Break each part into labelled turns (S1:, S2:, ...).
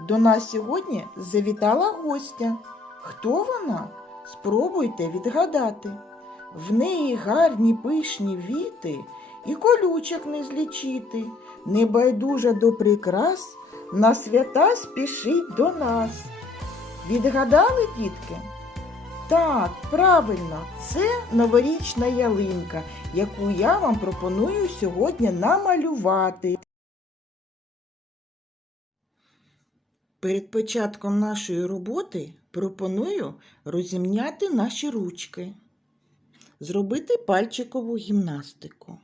S1: До нас сьогодні завітала гостя. Хто вона? Спробуйте відгадати. В неї гарні пишні віти і колючок не злічити. Небайдужа до прикрас, на свята спішить до нас. Відгадали, дітки? Так, правильно, це новорічна ялинка, яку я вам пропоную сьогодні намалювати. Перед початком нашої роботи пропоную розімняти наші ручки, зробити пальчикову гімнастику.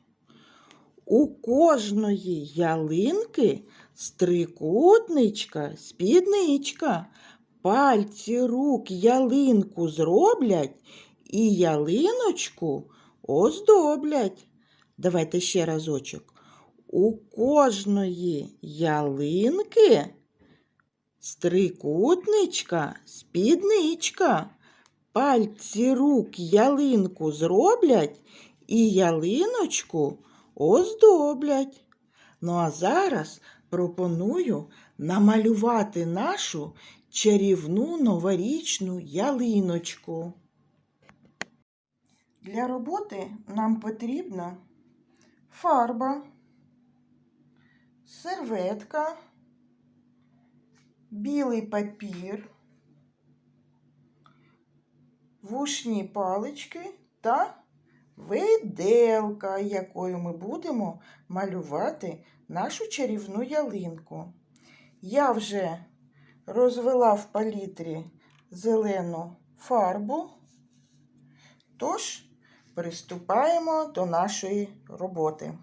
S1: У кожної ялинки стрикутничка, спідничка. Пальці рук ялинку зроблять і ялиночку оздоблять. Давайте ще разочок. У кожної ялинки Стрикутничка, спідничка. Пальці рук ялинку зроблять і ялиночку оздоблять. Ну а зараз пропоную намалювати нашу чарівну новорічну ялиночку. Для роботи нам потрібна фарба, серветка білий папір, вушні палички та виделка, якою ми будемо малювати нашу чарівну ялинку. Я вже розвела в палітрі зелену фарбу, тож приступаємо до нашої роботи.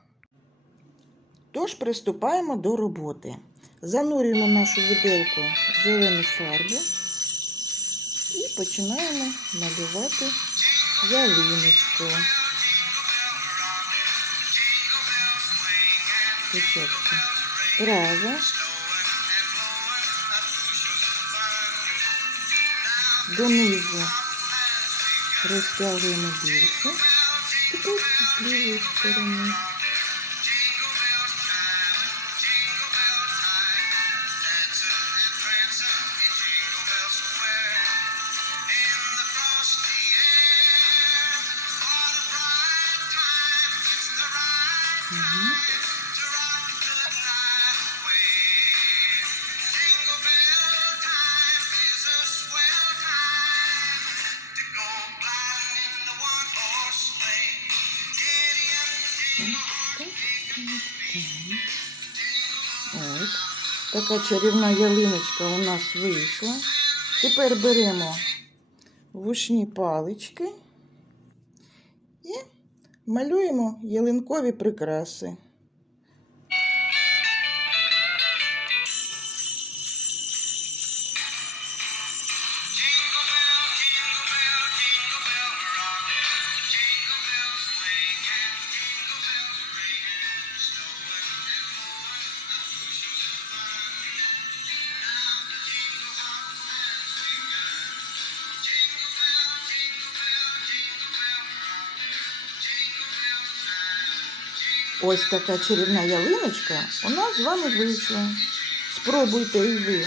S1: Тож приступаємо до роботи. Занурюємо нашу виделку в зелену фарбу і починаємо малювати ялиночку. Спочатку право, донизу розтягуємо більше, тепер з лівої сторони. Ось. Така чарівна ялиночка у нас вийшла. Тепер беремо вушні палички і малюємо ялинкові прикраси. Ось така чарівна ялиночка у нас з вами вийшла. Спробуйте і ви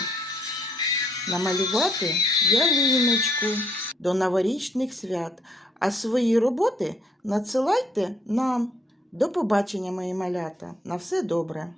S1: намалювати ялиночку до новорічних свят. А свої роботи надсилайте нам. До побачення, мої малята. На все добре.